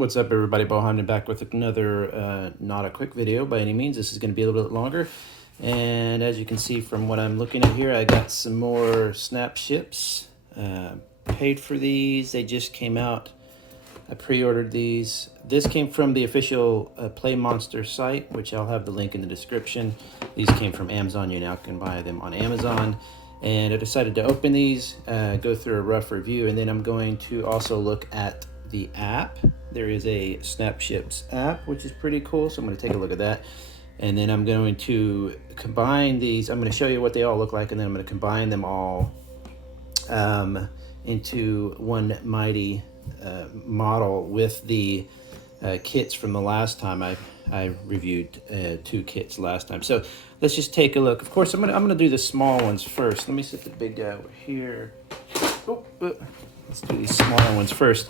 What's up, everybody? Beau-hindman back with another, not a quick video by any means. This is going to be a little bit longer. And as you can see from what I'm looking at here, I got some more snapships. Paid for these. They just came out. I pre-ordered these. This came from the official Play Monster site, which I'll have the link in the description. These came from Amazon. You now can buy them on Amazon. And I decided to open these, go through a rough review, and then I'm going to also look at the app. There is a Snapships app, which is pretty cool, so I'm going to take a look at that. And then I'm going to combine these. I'm going to show you what they all look like, and then I'm going to combine them all into one mighty model with the kits from the last time I reviewed 2 kits last time. So let's just take a look. Of course, I'm gonna do the small ones first. Let me set the big guy over here. Let's do these smaller ones first.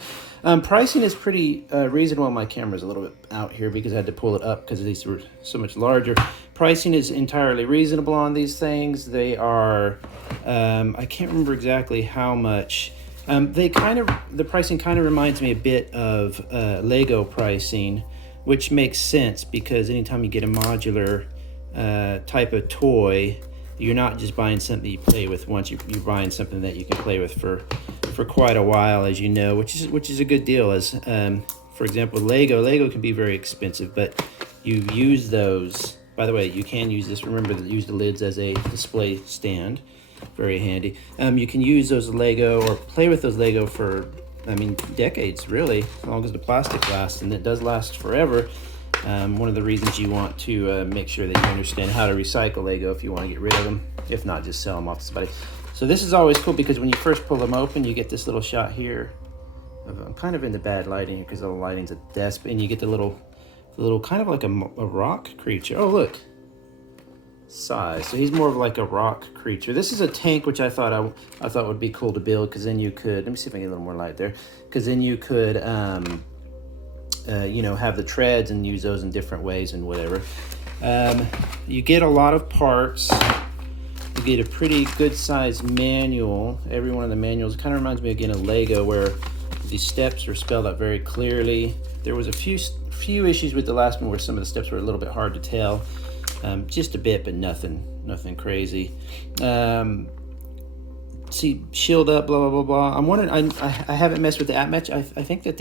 Pricing is pretty reasonable. My camera's a little bit out here because I had to pull it up because these were so much larger. Pricing is entirely reasonable on these things. They are, I can't remember exactly how much. The pricing kind of reminds me a bit of Lego pricing, which makes sense because anytime you get a modular type of toy, you're not just buying something you play with once. You're buying something that you can play with for quite a while, as you know, which is a good deal. As for example, Lego can be very expensive, but you use those. By the way, you can use this. Remember to use the lids as a display stand. Very handy. You can use those Lego or play with those Lego for, I mean, decades, really, as long as the plastic lasts, and it does last forever. One of the reasons you want to make sure that you understand how to recycle Lego if you want to get rid of them. If not, just sell them off to somebody. So this is always cool because when you first pull them open, you get this little shot here. I'm kind of in the bad lighting because all the lighting's at the desk, and you get the little kind of like a rock creature. Oh, look. Size. So he's more of like a rock creature. This is a tank, which I thought would be cool to build, because then you could, let me see if I can get a little more light there, because then you could you know, have the treads and use those in different ways and whatever. You get a lot of parts. You get a pretty good sized manual. Every one of the manuals kind of reminds me again of Lego, where these steps are spelled out very clearly. There was a few issues with the last one where some of the steps were a little bit hard to tell. Just a bit, but nothing crazy. See, shield up, blah, blah, blah, blah. I'm wondering, I haven't messed with the app much. I think that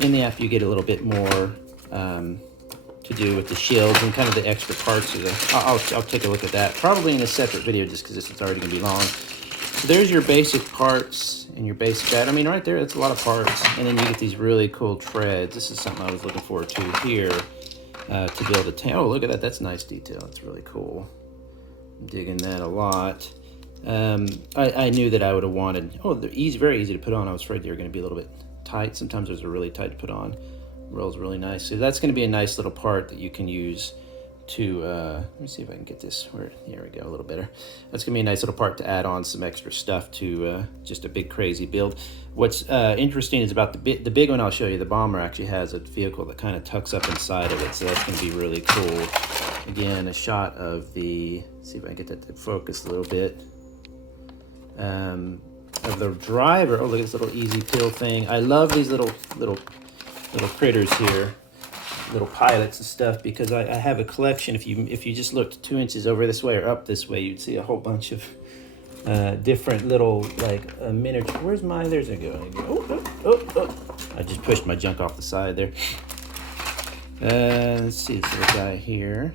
in the app you get a little bit more to do with the shields and kind of the extra parts of the, I'll take a look at that. Probably in a separate video, just because it's already gonna be long. So there's your basic parts and your basic guide. I mean, right there, that's a lot of parts. And then you get these really cool treads. This is something I was looking forward to here. To build a tank. Oh, look at that. That's nice detail. That's really cool. I'm digging that a lot. I knew that I would have wanted... Oh, they're very easy to put on. I was afraid they were going to be a little bit tight. Sometimes those are really tight to put on. Rolls really nice. So that's going to be a nice little part that you can use to... let me see if I can get this. Here we go, a little better. That's going to be a nice little part to add on some extra stuff to just a big crazy build. What's interesting is about the big one I'll show you. The bomber actually has a vehicle that kind of tucks up inside of it, so that's going to be really cool. Again, a shot of the, let's see if I can get that to focus a little bit, of the driver. Oh, look at this little easy pill thing. I love these little critters here, little pilots and stuff, because I have a collection. If you just looked 2 inches over this way or up this way, you'd see a whole bunch of different little, like, miniature. Where's my, there's a go. Oh. I just pushed my junk off the side there. Let's see this little guy here.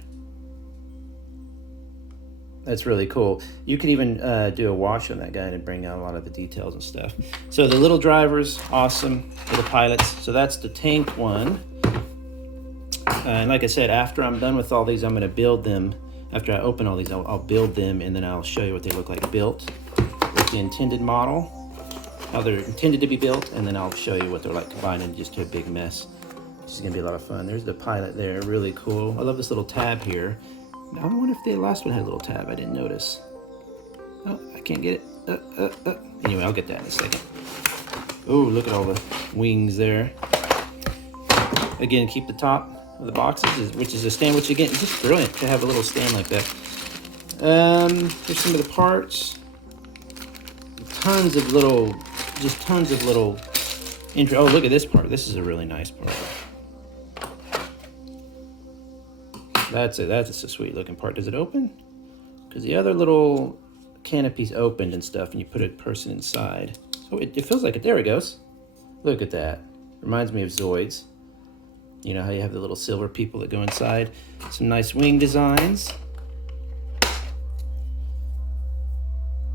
That's really cool. You could even do a wash on that guy and bring out a lot of the details and stuff. So the little drivers, awesome. Little pilots. So that's the tank one. And like I said, after I'm done with all these, I'm going to build them. After I open all these, I'll build them, and then I'll show you what they look like built with the intended model, how they're intended to be built, and then I'll show you what they're like combined into just a big mess. This is going to be a lot of fun. There's the pilot there, really cool. I love this little tab here. I wonder if the last one had a little tab. I didn't notice. Oh, I can't get it. Anyway, I'll get that in a second. Oh, look at all the wings there. Again, keep the top of the boxes, which is a stand, which again is just brilliant to have a little stand like that. Here's some of the parts. Tons of little Oh, look at this part. This is a really nice part. That's a sweet looking part. Does it open? Because the other little canopy's opened and stuff, and you put a person inside. Oh, it feels like it. There it goes. Look at that. Reminds me of Zoids. You know how you have the little silver people that go inside. Some nice wing designs.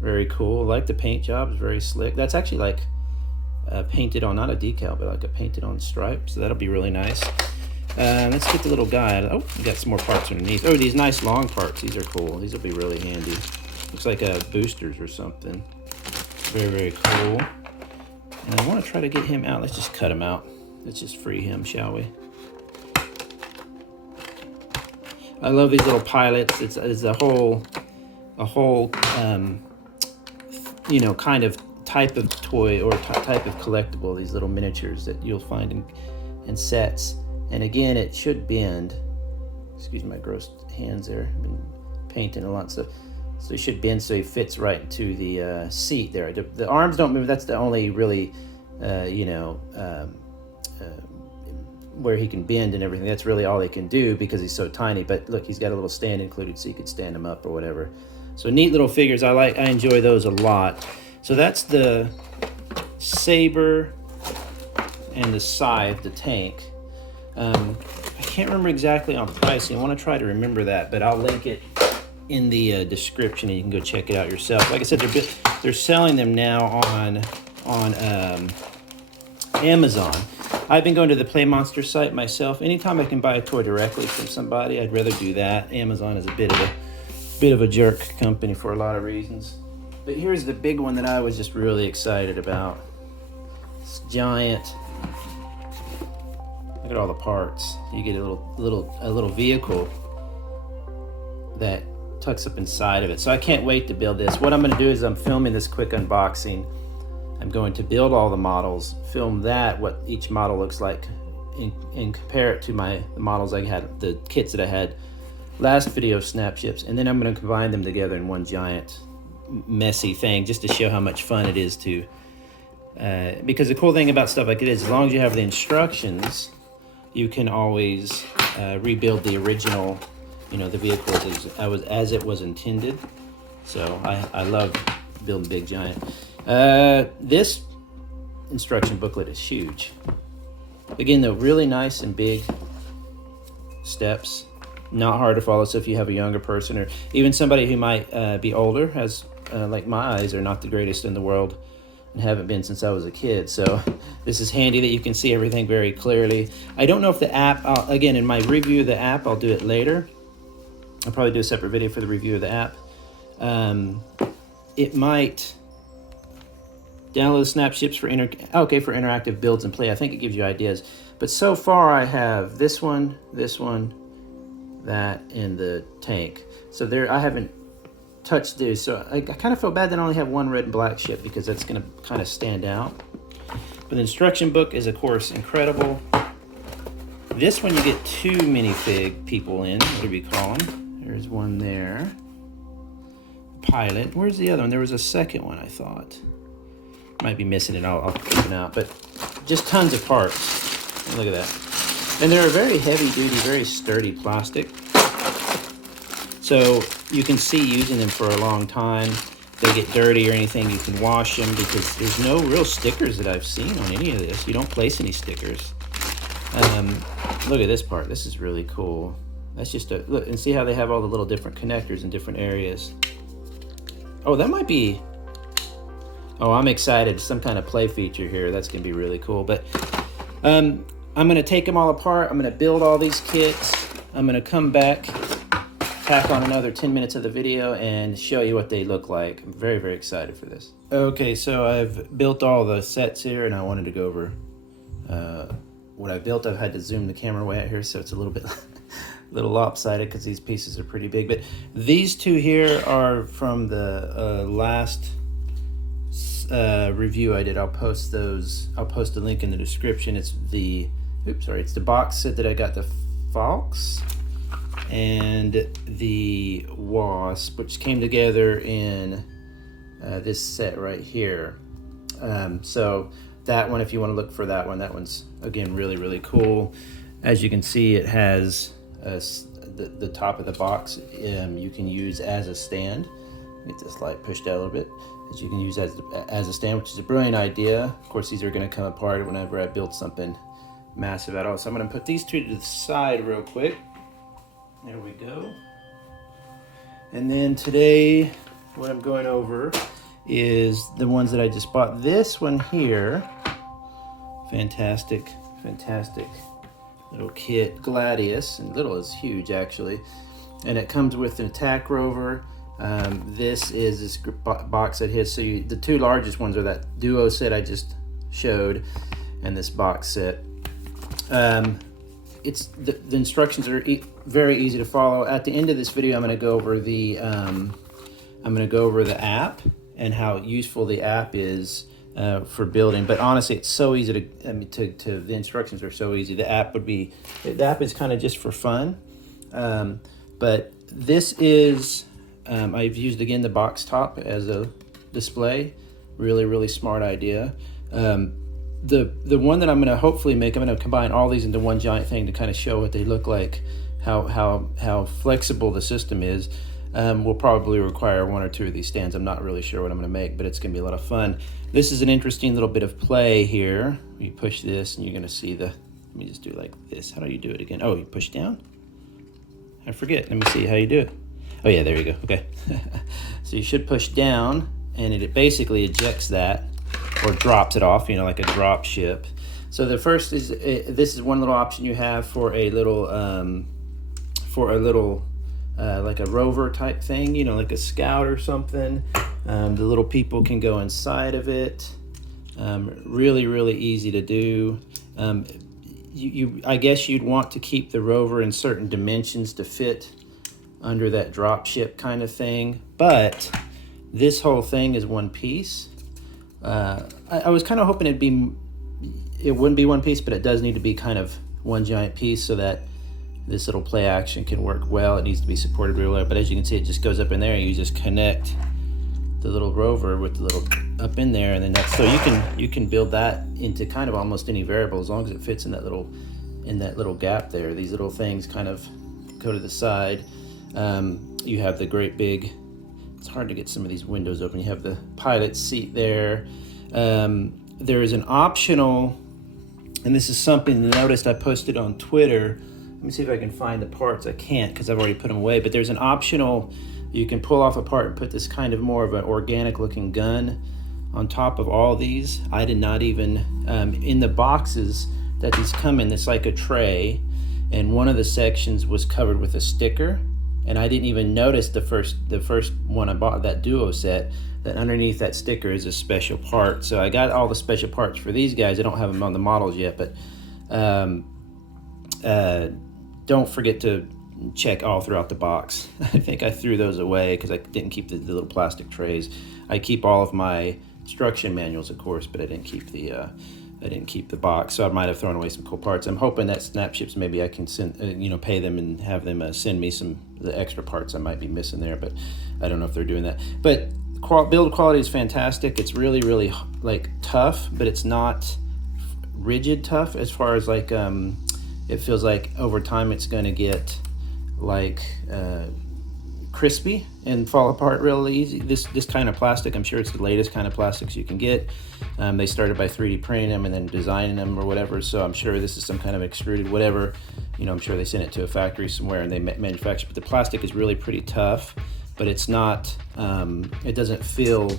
Very cool. I like the paint job. It's very slick. That's actually like painted on, not a decal, but like a painted on stripe. So that'll be really nice. Let's get the little guy. Oh, we got some more parts underneath. Oh, these nice long parts. These are cool. These will be really handy. Looks like boosters or something. Very, very cool. And I want to try to get him out. Let's just cut him out. Let's just free him, shall we? I love these little pilots. It's a whole you know, kind of type of toy or type of collectible. These little miniatures that you'll find in sets. And again, it should bend. Excuse my gross hands there. I've been painting a lot, so it should bend so he fits right into the seat there. The arms don't move. That's the only really, you know, where he can bend and everything. That's really all he can do because he's so tiny. But look, he's got a little stand included, so you could stand him up or whatever. So neat little figures. I enjoy those a lot. So that's the saber and the scythe, the tank. I can't remember exactly on pricing. I want to try to remember that, but I'll link it in the description, and you can go check it out yourself. Like I said, they're selling them now on Amazon. I've been going to the Play Monster site myself. Anytime I can buy a toy directly from somebody, I'd rather do that. Amazon is a bit of a jerk company for a lot of reasons. But here's the big one that I was just really excited about. This giant. Look at all the parts. You get a little vehicle that tucks up inside of it. So I can't wait to build this. What I'm going to do is I'm filming this quick unboxing. I'm going to build all the models, film that, what each model looks like, and compare it to the models I had, the kits that I had last video, snapships, and then I'm going to combine them together in one giant messy thing just to show how much fun it is to, because the cool thing about stuff like it is, as long as you have the instructions, you can always rebuild the original, you know, the vehicle as it was intended. So I love building big giant. This instruction booklet is huge. Again, though, really nice and big steps, not hard to follow. So if you have a younger person or even somebody who might be older, has like my eyes are not the greatest in the world and haven't been since I was a kid. So this is handy that you can see everything very clearly. I don't know if the app, again, in my review of the app, I'll do it later. I'll probably do a separate video for the review of the app. It might download snapships for interactive builds and play. I think it gives you ideas. But so far I have this one, that, and the tank. So there, I haven't touched these. So I kind of feel bad that I only have one red and black ship because that's going to kind of stand out. But the instruction book is, of course, incredible. This one you get two minifig people in, whatever you call them. There's one there. Pilot. Where's the other one? There was a second one, I thought. Might be missing it. I'll keep it out. But just tons of parts. Look at that. And they're a very heavy duty, very sturdy plastic. So you can see using them for a long time. If they get dirty or anything, you can wash them because there's no real stickers that I've seen on any of this. You don't place any stickers. Look at this part. This is really cool. That's just a look, and see how they have all the little different connectors in different areas. Oh, that might be, oh, I'm excited. Some kind of play feature here. That's gonna be really cool. But I'm gonna take them all apart. I'm gonna build all these kits. I'm gonna come back, tack on another 10 minutes of the video and show you what they look like. I'm very, very excited for this. Okay, so I've built all the sets here and I wanted to go over what I built. I've had to zoom the camera way out here, so it's a little bit little lopsided because these pieces are pretty big. But these two here are from the last review I did. I'll post those. I'll post a link in the description. It's the, it's the box set that I got the Fox and the Wasp, which came together in this set right here. So that one, if you want to look for that one's again really cool. As you can see, it has the top of the box you can use as a stand. Get this light pushed out a little bit. As you can use as a stand, which is a brilliant idea. Of course, these are going to come apart whenever I build something massive at all. So I'm going to put these two to the side real quick. There we go. And then today, what I'm going over is the ones that I just bought. This one here, fantastic little kit, Gladius, and little is huge actually. And it comes with an attack rover. This is this box set here. So the two largest ones are that duo set I just showed, and this box set. It's the instructions are very easy to follow. At the end of this video, I'm going to go over the app and how useful the app is for building. But honestly, it's so easy to the instructions are so easy. The app is kind of just for fun. But this is I've used again the box top as a display. Really smart idea. The one that I'm going to hopefully make, I'm going to combine all these into one giant thing to kind of show what they look like, how flexible the system is. Will probably require one or two of these stands. I'm not really sure what I'm going to make, but it's going to be a lot of fun. This is an interesting little bit of play here. You push this and you're going to see let me just do it like this. How do you do it again? Oh, you push down? I forget. Let me see how you do it. Oh yeah, there you go. Okay. So you should push down and it basically ejects that or drops it off, like a drop ship. So the first is, this is one little option you have for a little like a rover type thing, like a scout or something. The little people can go inside of it. Really easy to do. I guess you'd want to keep the rover in certain dimensions to fit under that drop ship kind of thing, but this whole thing is one piece. I was kind of hoping it wouldn't be one piece, but it does need to be kind of one giant piece so that this little play action can work well. It needs to be supported real well, but as you can see, it just goes up in there and you just connect the little rover with the little up in there, and then that's, so you can build that into kind of almost any variable as long as it fits in that little gap there. These little things kind of go to the side. You have the great big, it's hard to get some of these windows open. You have the pilot seat there. There is an optional, and this is something you noticed I posted on Twitter. Let me see if I can find the parts. I can't because I've already put them away, but there's an optional, you can pull off a part and put this kind of more of an organic looking gun on top of all these. I did not even, in the boxes that these come in, it's like a tray, and one of the sections was covered with a sticker, and I didn't even notice the first one I bought, that duo set, that underneath that sticker is a special part. So I got all the special parts for these guys. I don't have them on the models yet, but don't forget to check all throughout the box. I think I threw those away because I didn't keep the little plastic trays. I keep all of my instruction manuals, of course, but I didn't keep the box, so I might have thrown away some cool parts. I'm hoping that Snapships, maybe I can send, pay them and have them send me the extra parts I might be missing there, but I don't know if they're doing that. But build quality is fantastic. It's really like tough, but it's not rigid tough as far as like it feels like over time it's going to get like crispy and fall apart real easy. This kind of plastic, I'm sure it's the latest kind of plastics you can get. They started by 3D printing them and then designing them or whatever, so I'm sure this is some kind of extruded whatever. I'm sure they sent it to a factory somewhere and they manufacture, but the plastic is really pretty tough, but it's not, it doesn't feel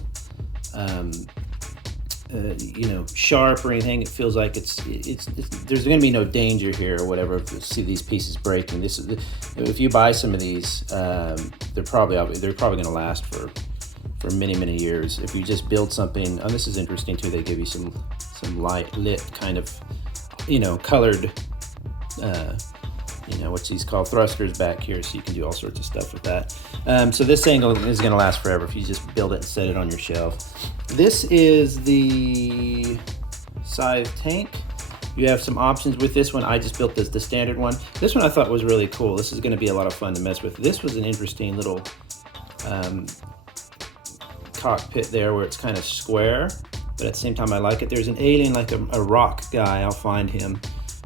sharp or anything. It feels like it's there's going to be no danger here or whatever if you see these pieces breaking. If you buy some of these, they're probably going to last for many years. If you just build something, and this is interesting too, they give you some lit kind of colored what's these called, thrusters back here, so you can do all sorts of stuff with that. So this thing is going to last forever if you just build it and set it on your shelf. This is the size tank. You have some options with this one. I just built the standard one. This one I thought was really cool. This is going to be a lot of fun to mess with. This was an interesting little cockpit there where it's kind of square. but at the same time I like it. There's an alien, like a rock guy. I'll find him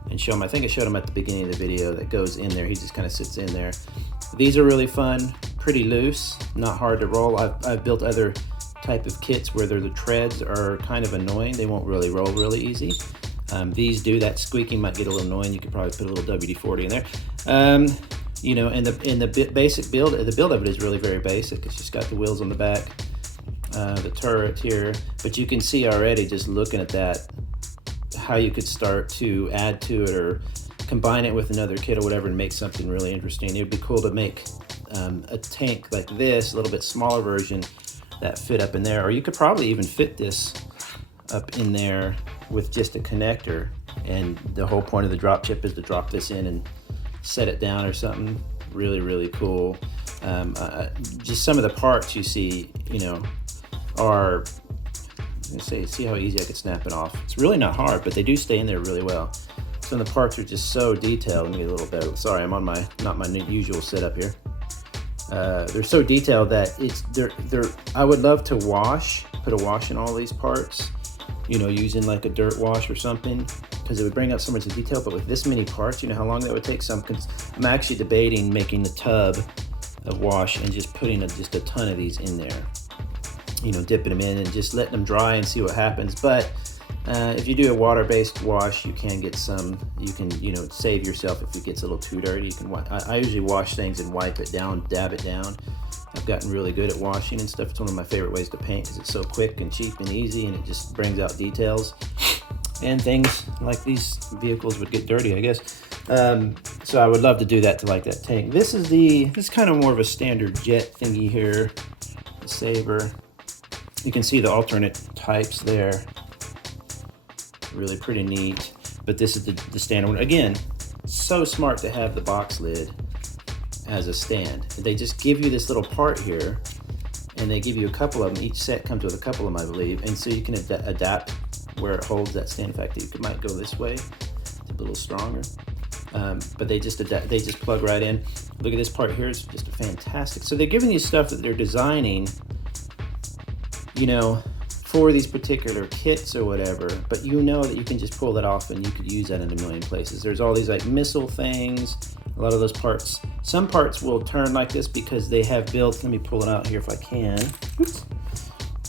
and show him. I think I showed him at the beginning of the video, that goes in there. He just kind of sits in there. These are really fun, pretty loose, not hard to roll. I've built other type of kits where the treads are kind of annoying. They won't really roll really easy. These do. That squeaking might get a little annoying. You could probably put a little WD-40 in there. You know, and the basic build, the build of it is really very basic. It's just got the wheels on the back, the turret here, but you can see already just looking at that how you could start to add to it or combine it with another kit or whatever and make something really interesting. It would be cool to make a tank like this, a little bit smaller version that fit up in there, or you could probably even fit this up in there with just a connector, and the whole point of the drop chip is to drop this in and set it down or something. Really cool. Just some of the parts you see, you know, are, see how easy I could snap it off. It's really not hard, but they do stay in there really well. Some of the parts are just so detailed. Let me get a little better. Sorry, I'm on not my usual setup here. They're so detailed that I would love to put a wash in all these parts, you know, using like a dirt wash or something, because it would bring out so much detail. But with this many parts, you know how long that would take? So I'm actually debating making a tub of wash and just putting just a ton of these in there, you know, dipping them in and just letting them dry and see what happens. But if you do a water-based wash, you can get some, you can, you know, save yourself if it gets a little too dirty. You can, I usually wash things and wipe it down, dab it down. I've gotten really good at washing and stuff. It's one of my favorite ways to paint because it's so quick and cheap and easy, and it just brings out details. And things like these vehicles would get dirty, I guess. So I would love to do that to like that tank. This is kind of more of a standard jet thingy here, the Saber. You can see the alternate types there. Really pretty neat. But this is the standard one. Again, so smart to have the box lid as a stand. They just give you this little part here, and they give you a couple of them. Each set comes with a couple of them, I believe, and so you can adapt where it holds that stand. In fact, you might go this way, it's a little stronger. But they just plug right in. Look at this part here, it's just a fantastic. So they're giving you stuff that they're designing, you know, for these particular kits or whatever, but you know that you can just pull that off and you could use that in a million places. There's all these like missile things, a lot of those parts. Some parts will turn like this because they have built, let me pull it out here if I can. Oops.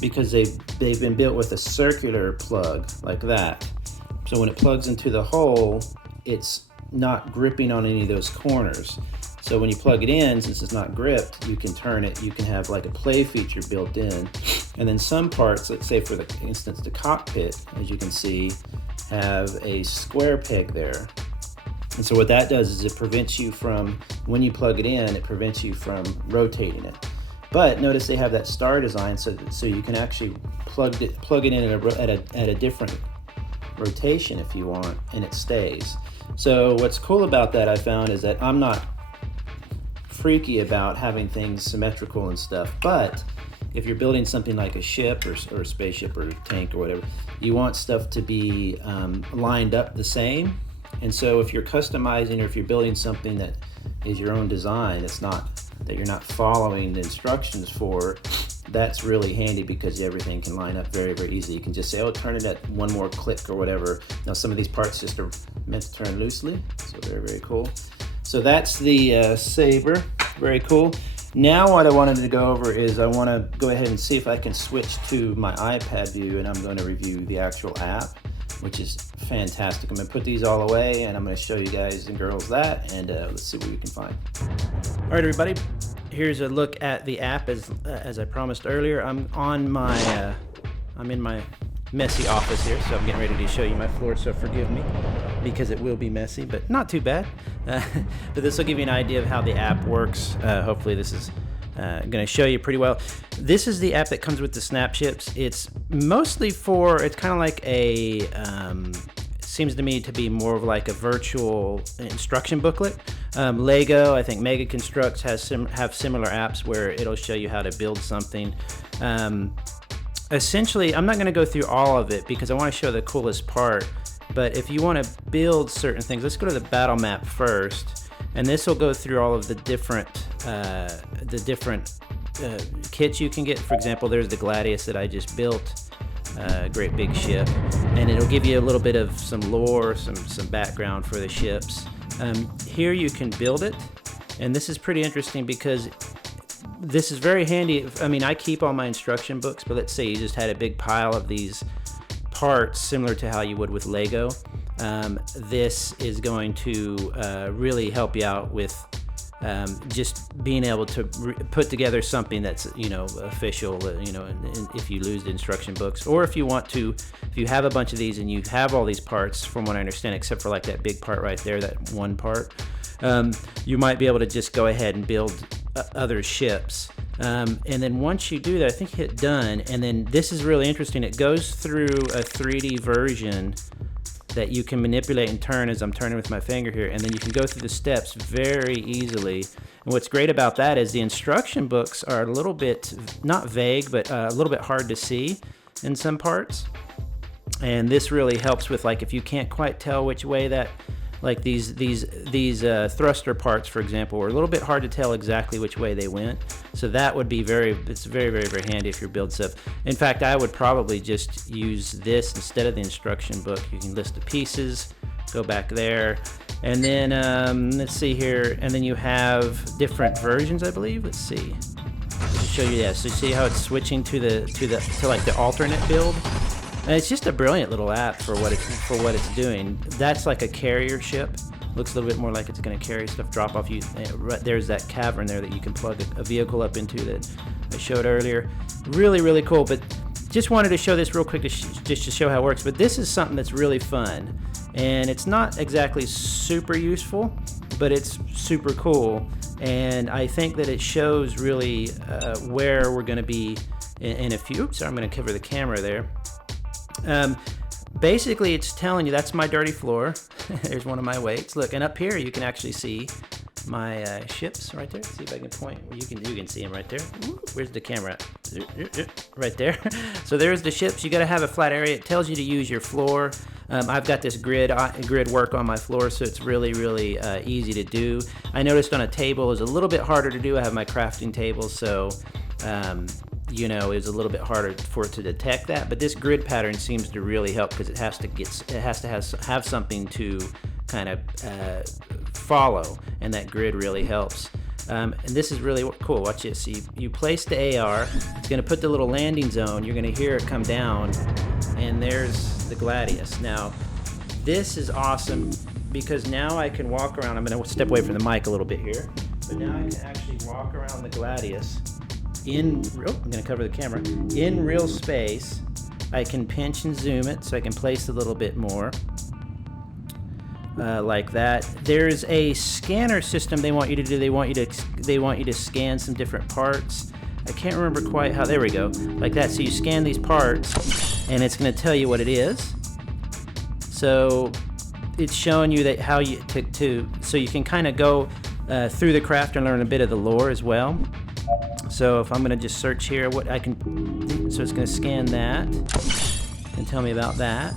Because they've been built with a circular plug like that. So when it plugs into the hole, it's not gripping on any of those corners. So when you plug it in, since it's not gripped, you can turn it, you can have like a play feature built in. And then some parts, let's say for the instance, the cockpit, as you can see, have a square peg there. And so what that does is it prevents you from, when you plug it in, it prevents you from rotating it. But notice they have that star design so you can actually plug it in at a different rotation if you want, and it stays. So what's cool about that, I found, is that I'm not freaky about having things symmetrical and stuff, but if you're building something like a ship or a spaceship or a tank or whatever, you want stuff to be lined up the same. And so if you're customizing or if you're building something that is your own design, that you're not following the instructions for, that's really handy because everything can line up very easily. You can just say, oh, turn it at one more click or whatever. Now some of these parts just are meant to turn loosely, so very cool. So that's the Saber, very cool. Now what I wanted to go over is I want to go ahead and see if I can switch to my iPad view, and I'm going to review the actual app, which is fantastic. I'm going to put these all away and I'm going to show you guys and girls that, and let's see what we can find. All right, everybody, here's a look at the app as I promised earlier. I'm in my messy office here, so I'm getting ready to show you my floor, so forgive me because it will be messy, but not too bad. But this will give you an idea of how the app works. Hopefully this is going to show you pretty well. This is the app that comes with the snapships. It's mostly it's kind of like a, seems to me to be more of like a virtual instruction booklet. Lego, I think Mega Constructs have similar apps where it'll show you how to build something. Essentially, I'm not going to go through all of it because I want to show the coolest part, but if you want to build certain things, let's go to the battle map first, and this will go through all of the different kits you can get. For example, there's the Gladius that I just built. great big ship, and it'll give you a little bit of some lore, some background for the ships. Here you can build it, and this is pretty interesting because this is very handy. I mean, I keep all my instruction books, but let's say you just had a big pile of these parts similar to how you would with Lego. This is going to really help you out with just being able to put together something that's, official, if you lose the instruction books, or if you have a bunch of these and you have all these parts, from what I understand, except for like that big part right there, that one part, you might be able to just go ahead and build other ships. And then once you do that, I think hit done, and then this is really interesting. It goes through a 3D version that you can manipulate and turn, as I'm turning with my finger here, and then you can go through the steps very easily. And what's great about that is the instruction books are a little bit, not vague, but a little bit hard to see in some parts. And this really helps with, like, if you can't quite tell which way that, like these thruster parts, for example, were a little bit hard to tell exactly which way they went. So that would be it's very, very, very handy if you're building stuff. In fact, I would probably just use this instead of the instruction book. You can list the pieces, go back there, and then let's see here, and then you have different versions, I believe. Let's see. I'll show you this. So see how it's switching to like the alternate build. And it's just a brilliant little app for what it's doing. That's like a carrier ship. Looks a little bit more like it's going to carry stuff, drop off. There's that cavern there that you can plug a vehicle up into that I showed earlier. Really, really cool. But just wanted to show this real quick just to show how it works. But this is something that's really fun, and it's not exactly super useful, but it's super cool. And I think that it shows really where we're going to be in a few. Oops, sorry, I'm going to cover the camera there. Basically, it's telling you that's my dirty floor. There's one of my weights. Look, and up here you can actually see my ships right there. See if I can point. You can see them right there. Ooh, where's the camera? Right there. So there's the ships. You got to have a flat area. It tells you to use your floor. I've got this grid work on my floor, so it's really, really easy to do. I noticed on a table is a little bit harder to do. I have my crafting table, so it's a little bit harder for it to detect that. But this grid pattern seems to really help because it has to have something to kind of follow, and that grid really helps. And this is really cool. Watch this. So you place the AR. It's going to put the little landing zone. You're going to hear it come down, and there's the Gladius. Now, this is awesome because now I can walk around. I'm going to step away from the mic a little bit here, but now I can actually walk around the Gladius I'm going to cover the camera, in real space. I can pinch and zoom it so I can place a little bit more, like that. There's a scanner system they want you to do. They want you to scan some different parts. I can't remember quite how. There we go, like that. So you scan these parts, and it's going to tell you what it is. So it's showing you that how you so you can kind of go through the craft and learn a bit of the lore as well. So if I'm going to just search here, so it's going to scan that and tell me about that.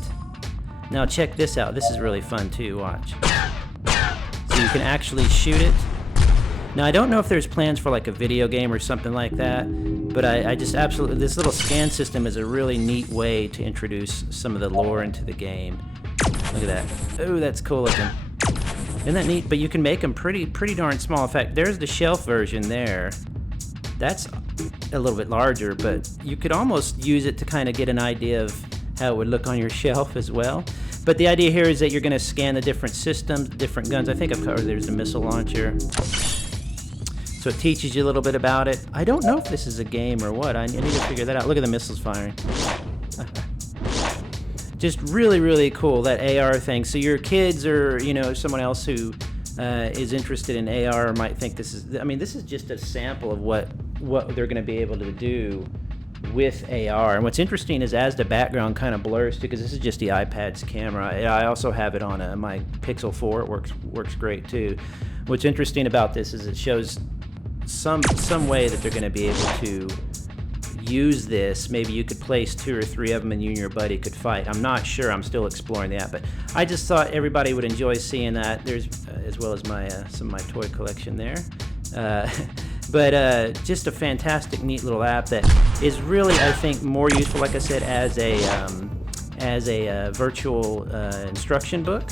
Now check this out. This is really fun too. Watch. So you can actually shoot it. Now I don't know if there's plans for like a video game or something like that, but I just absolutely, this little scan system is a really neat way to introduce some of the lore into the game. Look at that. Oh, that's cool looking. Isn't that neat? But you can make them pretty darn small. In fact, there's the shelf version there. That's a little bit larger, but you could almost use it to kind of get an idea of how it would look on your shelf as well. But the idea here is that you're going to scan the different systems, different guns. I think I've covered, there's a missile launcher. So it teaches you a little bit about it. I don't know if this is a game or what. I need to figure that out. Look at the missiles firing. Just really, really cool, that AR thing. So your kids or, someone else who is interested in AR might think this is just a sample of what they're going to be able to do with AR. And what's interesting is as the background kind of blurs too, because this is just the iPad's camera. I also have it on my Pixel 4. It works great too. What's interesting about this is it shows some way that they're going to be able to use this. Maybe you could place 2 or 3 of them and you and your buddy could fight. I'm not sure. I'm still exploring that, but I just thought everybody would enjoy seeing that. There's as well as my some of my toy collection there. But just a fantastic, neat little app that is really, I think, more useful, like I said, as a virtual instruction book.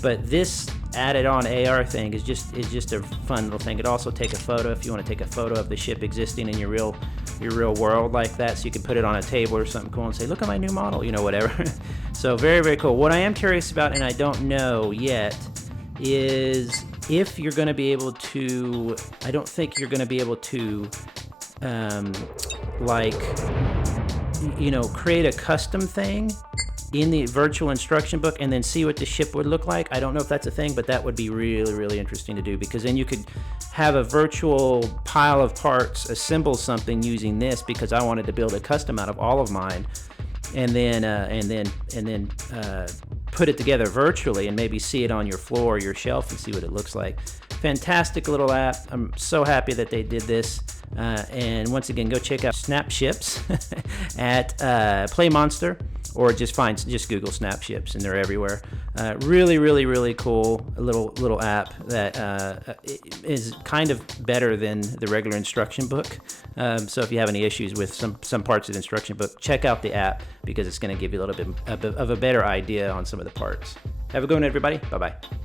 But this added on AR thing is just a fun little thing. It also take a photo if you want to take a photo of the ship existing in your real world like that, so you can put it on a table or something cool and say, look at my new model, you know, whatever. So very, very cool. What I am curious about, and I don't know yet, is if you're going to be able to, I don't think you're going to be able to like, you know, create a custom thing in the virtual instruction book and then see what the ship would look like. I don't know if that's a thing, but that would be really, really interesting to do, because then you could have a virtual pile of parts assemble something using this, because I wanted to build a custom out of all of mine, and then put it together virtually and maybe see it on your floor or your shelf and see what it looks like. Fantastic little app. I'm so happy that they did this. And once again, go check out snapships at Play Monster, or just Google snapships and they're everywhere. Really, really, really cool little app that is kind of better than the regular instruction book. So if you have any issues with some parts of the instruction book, check out the app, because it's going to give you a little bit of a better idea on some of the parts. Have a good one, everybody. Bye-bye.